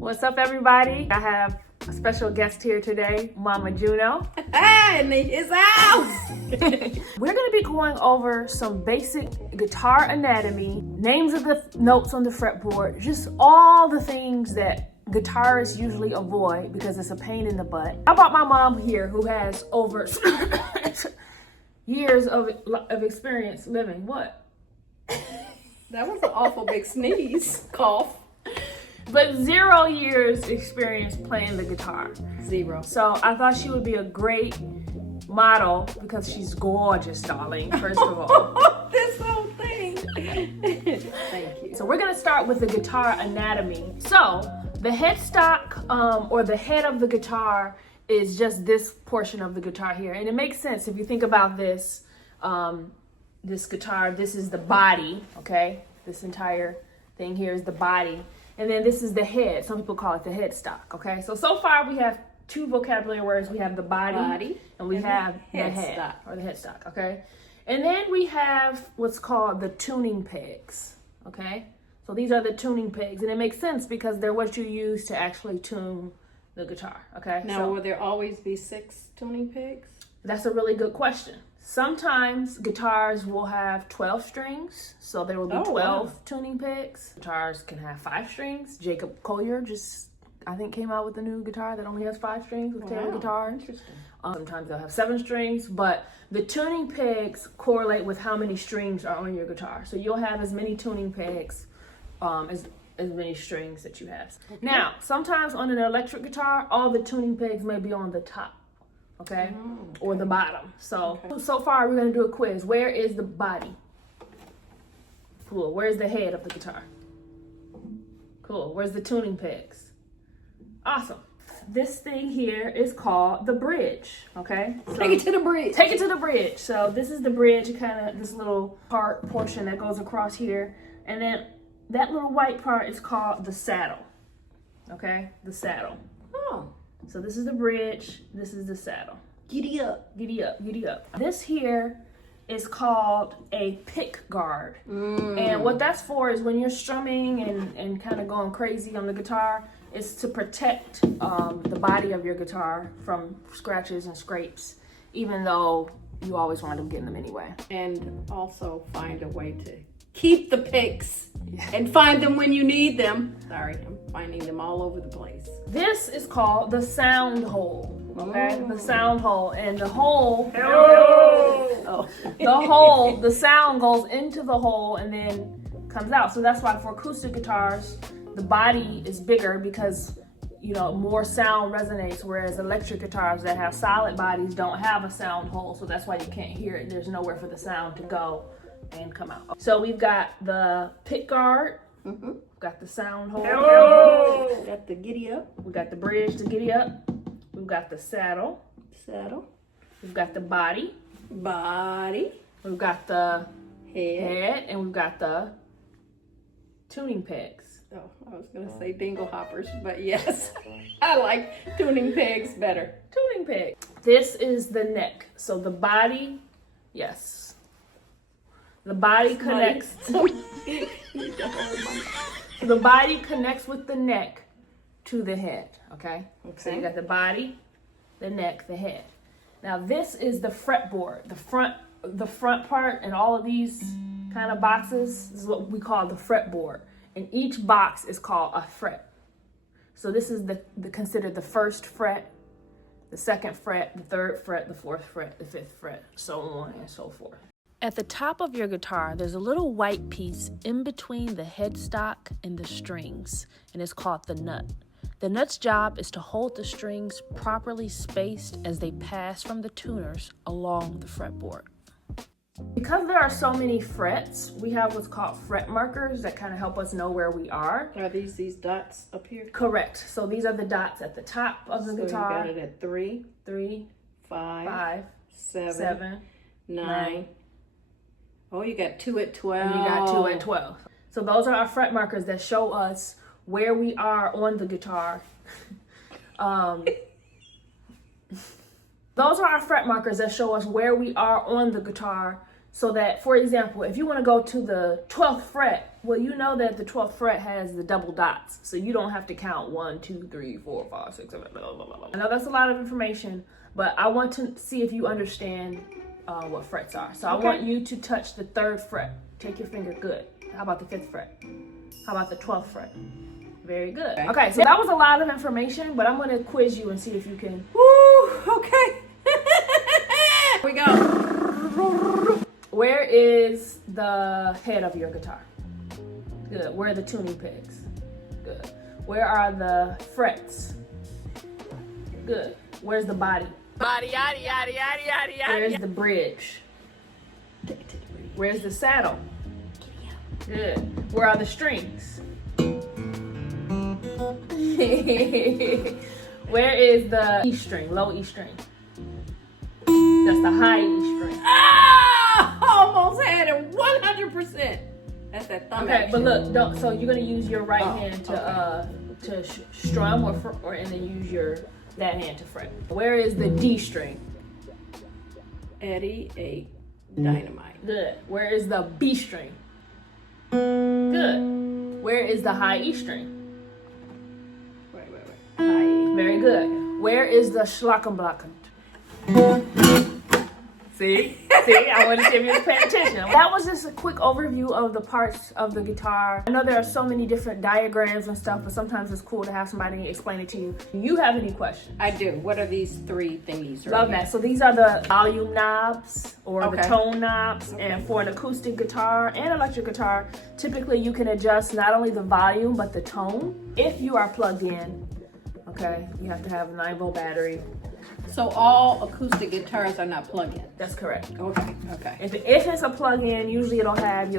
What's up, everybody? I have a special guest here today, Mama Juno. In his house! We're going to be going over some basic guitar anatomy, names of the notes on the fretboard, just all the things that guitarists usually avoid because it's a pain in the butt. I brought my mom here who has over years of experience living. What? That was an awful big sneeze. Cough. But 0 years experience playing the guitar. 0. So I thought she would be a great model because she's gorgeous, darling, first of all. This whole thing. Thank you. So we're gonna start with the guitar anatomy. So the headstock or the head of the guitar is just this portion of the guitar here. And it makes sense if you think about this, this guitar, this is the body, okay? This entire thing here is the body. And then this is the head. Some people call it the headstock, okay? So far we have 2 vocabulary words. We have the body and we have the head, or the headstock, okay? And then we have what's called the tuning pegs, okay? So these are the tuning pegs. And it makes sense because they're what you use to actually tune the guitar, okay? Now, will there always be 6 tuning pegs? That's a really good question. Sometimes guitars will have 12 strings, so there will be 12 tuning pegs. Guitars can have 5 strings. Jacob Collier just, I think, came out with a new guitar that only has 5 strings with tail guitar. Interesting. Sometimes they'll have 7 strings, but the tuning pegs correlate with how many strings are on your guitar. So you'll have as many tuning pegs as many strings that you have. Okay. Now, sometimes on an electric guitar, all the tuning pegs may be on the top. Okay? Or the bottom. So far we're gonna do a quiz. Where is the body? Cool. Where's the head of the guitar? Cool. Where's the tuning pegs? Awesome. This thing here is called the bridge. Okay? So take it to the bridge. Take it to the bridge. So this is the bridge, this little portion that goes across here. And then that little white part is called the saddle. Okay? The saddle. Oh. So this is the bridge, this is the saddle. Giddy up. Giddy up, giddy up. This here is called a pick guard. And what that's for is when you're strumming and kind of going crazy on the guitar, is to protect the body of your guitar from scratches and scrapes, even though you always wind up getting them anyway. And also find a way to keep the picks and find them when you need them. Sorry, I'm finding them all over the place. This is called the sound hole. Okay, the sound hole, and the hole. The sound goes into the hole and then comes out. So that's why for acoustic guitars, the body is bigger because more sound resonates. Whereas electric guitars that have solid bodies don't have a sound hole, so that's why you can't hear it. There's nowhere for the sound to go and come out. So we've got the pick guard, got the sound hole, got the giddy up, we got the bridge to giddy up, we've got the saddle, we've got the body, we've got the head, and we've got the tuning pegs. Oh, I was gonna say dingle hoppers, but yes, I like tuning pegs better. Tuning peg. This is the neck. So the body, yes. The body connects. The body connects with the neck to the head. Okay. So you got the body, the neck, the head. Now this is the fretboard. The front part and all of these kind of boxes is what we call the fretboard. And each box is called a fret. So this is considered the first fret, the second fret, the third fret, the fourth fret, the fifth fret, so on and so forth. At the top of your guitar, there's a little white piece in between the headstock and the strings, and it's called the nut. The nut's job is to hold the strings properly spaced as they pass from the tuners along the fretboard. Because there are so many frets, we have what's called fret markers that kind of help us know where we are. Are these dots up here? Correct. So these are the dots at the top of the guitar. You got it at 3, 5, 7, 9. Oh, you got 2 at 12. And you got 2 at 12. So those are our fret markers that show us where we are on the guitar. Those are our fret markers that show us where we are on the guitar So that, for example, if you want to go to the 12th fret, well, you know that the 12th fret has the double dots. So you don't have to count 1, 2, 3, 4, 5, 6, 7, blah, blah, blah, blah. I know that's a lot of information, but I want to see if you understand what frets are. So I want you to touch the 3rd fret. Take your finger, good. How about the 5th fret? How about the 12th fret? Very good. Okay, so that was a lot of information, but I'm going to quiz you and see if you can. Woo, okay. Here we go. Where is the head of your guitar? Good. Where are the tuning pegs? Good. Where are the frets? Good. Where's the body? Body, yaddy, yaddy, yaddy, yaddy, yaddy. Where's the bridge? Where's the saddle? Good. Where are the strings? Where is the E string, low E string? That's the high E string. Ah! Almost had it 100%. That's that thumb Okay, action. but look, don't. So you're gonna use your right hand to strum or and then use that hand to fret. Where is the D string? Eddie ate dynamite. Good. Where is the B string? Good. Where is the high E string? Wait. High. Very good. Where is the schlackenblacken? See, I want to see if you were paying attention. That was just a quick overview of the parts of the guitar. I know there are so many different diagrams and stuff, but sometimes it's cool to have somebody explain it to you. Do you have any questions? I do. What are these 3 thingies? Right Love here? that. So these are the volume knobs or the Okay. tone knobs. And for an acoustic guitar and electric guitar, typically you can adjust not only the volume, but the tone if you are plugged in. Okay, you have to have a 9-volt battery. So all acoustic guitars are not plug-in. That's correct. Okay. If it's a plug-in, usually you'll have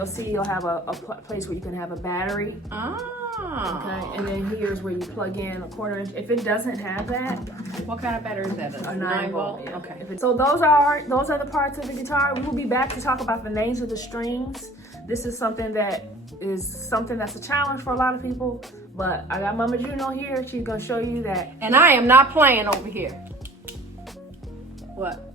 a place where you can have a battery. Ah. Okay, and then here's where you plug in a 1/4 inch. If it doesn't have that, What kind of battery is that? a 9-volt. Yeah. Okay. So those are the parts of the guitar. We will be back to talk about the names of the strings. This is something that's a challenge for a lot of people. But I got Mama Juno here. She's gonna show you that. And I am not playing over here. What?